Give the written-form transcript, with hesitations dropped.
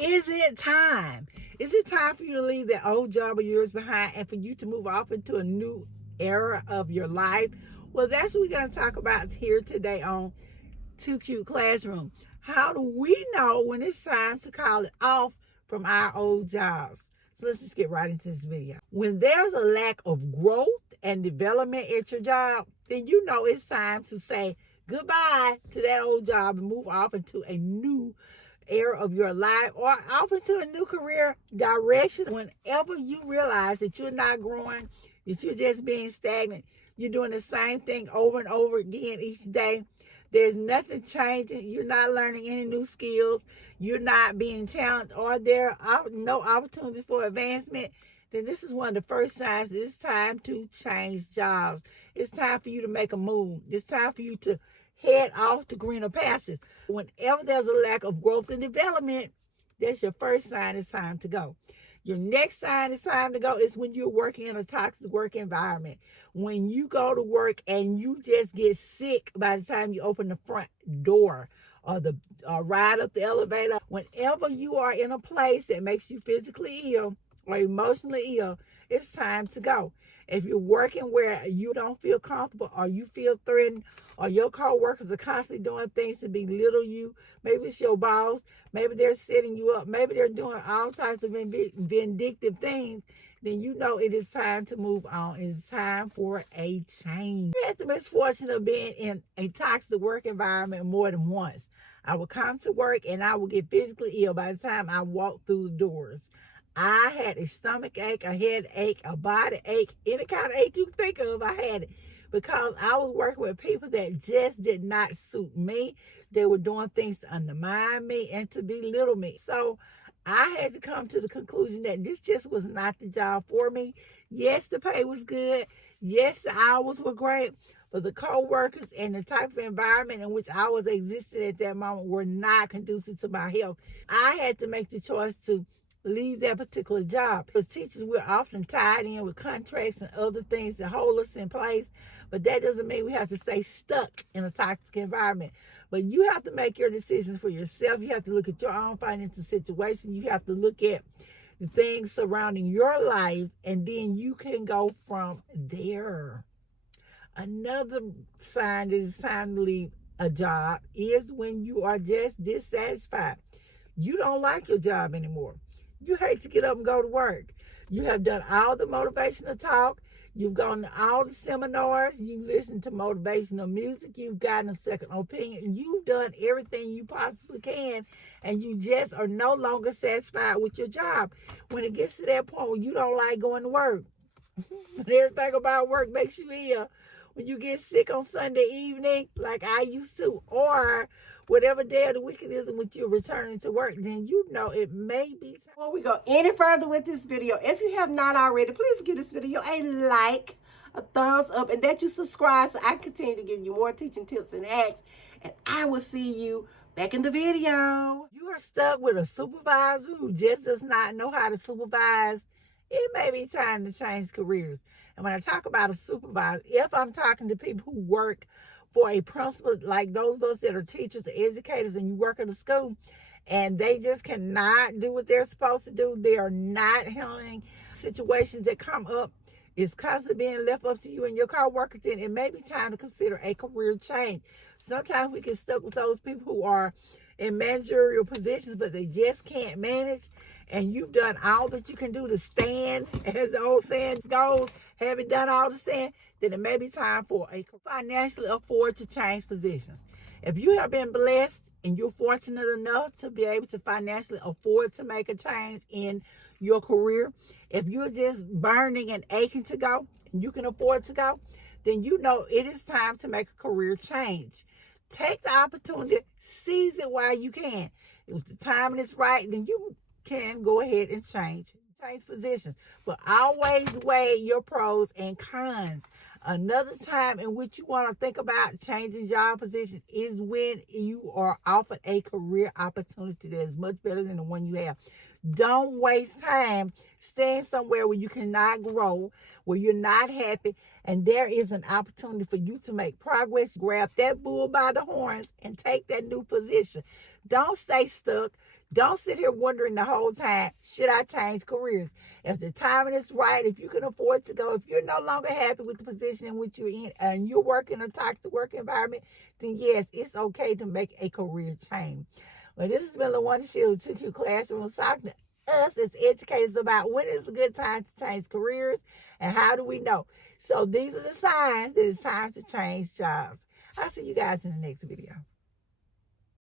Is it time? Is it time for you to leave that old job of yours behind and for you to move off into a new era of your life? Well, that's what we're going to talk about here today on Too Cute Classroom. How do we know when it's time to call it off from our old jobs? So let's just get right into this video. When there's a lack of growth and development at your job, then you know it's time to say goodbye to that old job and move off into a new era of your life or off into a new career direction. Whenever you realize that you're not growing, that you're just being stagnant, you're doing the same thing over and over again each day, there's nothing changing, you're not learning any new skills, you're not being challenged, or there are no opportunities for advancement, then this is one of the first signs that it's time to change jobs. It's time for you to make a move. It's time for you to head off to greener pastures. Whenever there's a lack of growth and development, that's your first sign it's time to go. Your next sign it's time to go is when you're working in a toxic work environment. When you go to work and you just get sick by the time you open the front door or the ride up the elevator. Whenever you are in a place that makes you physically ill or emotionally ill, it's time to go. If you're working where you don't feel comfortable or you feel threatened or your co-workers are constantly doing things to belittle you, maybe it's your boss, maybe they're setting you up, maybe they're doing all types of vindictive things, then you know it is time to move on. It's time for a change. I had the misfortune of being in a toxic work environment more than once. I would come to work and I would get physically ill by the time I walked through the doors. I had a stomach ache, a headache, a body ache, any kind of ache you can think of, I had it. Because I was working with people that just did not suit me. They were doing things to undermine me and to belittle me. So I had to come to the conclusion that this just was not the job for me. Yes, the pay was good. Yes, the hours were great. But the co-workers and the type of environment in which I was existing at that moment were not conducive to my health. I had to make the choice to leave that particular job. As teachers, we're often tied in with contracts and other things that hold us in place, but that doesn't mean we have to stay stuck in a toxic environment. But you have to make your decisions for yourself. You have to look at your own financial situation. You have to look at the things surrounding your life, and then you can go from there. Another sign that it's time to leave a job is when you are just dissatisfied. You don't like your job anymore. You hate to get up and go to work. You have done all the motivational talk. You've gone to all the seminars. You listen to motivational music. You've gotten a second opinion. You've done everything you possibly can, and you just are no longer satisfied with your job. When it gets to that point where you don't like going to work, everything about work makes you ill. When you get sick on Sunday evening, like I used to, or whatever day of the week it is in which you're returning to work, then you know it may be time. Before we go any further with this video, if you have not already, please give this video a like, a thumbs up, and that you subscribe so I continue to give you more teaching tips and hacks. And I will see you back in the video. You are stuck with a supervisor who just does not know how to supervise. It may be time to change careers. And when I talk about a supervisor, if I'm talking to people who work for a principal, like those of us that are teachers or educators and you work at a school, and they just cannot do what they're supposed to do, they are not handling situations that come up, it's constantly being left up to you and your co-workers, then it may be time to consider a career change. Sometimes we get stuck with those people who are in managerial positions, but they just can't manage, and you've done all that you can do to stand, as the old saying goes, haven't done all to stand, then it may be time for a financially afford to change positions. If you have been blessed and you're fortunate enough to be able to financially afford to make a change in your career, if you're just burning and aching to go and you can afford to go, then you know it is time to make a career change. Take the opportunity, seize it while you can. If the timing is right, then you can go ahead and change positions. But always weigh your pros and cons. Another time in which you want to think about changing job positions is when you are offered a career opportunity that is much better than the one you have. Don't waste time staying somewhere where you cannot grow, where you're not happy, and there is an opportunity for you to make progress. Grab that bull by the horns and take that new position. Don't stay stuck. Don't sit here wondering the whole time, should I change careers? If the timing is right, if you can afford to go, if you're no longer happy with the position in which you're in and you're working in a toxic work environment, then yes, it's okay to make a career change. Well, this has been LaWanda Shields, who took your classroom talking to us as educators about when is a good time to change careers and how do we know. So these are the signs that it's time to change jobs. I'll see you guys in the next video.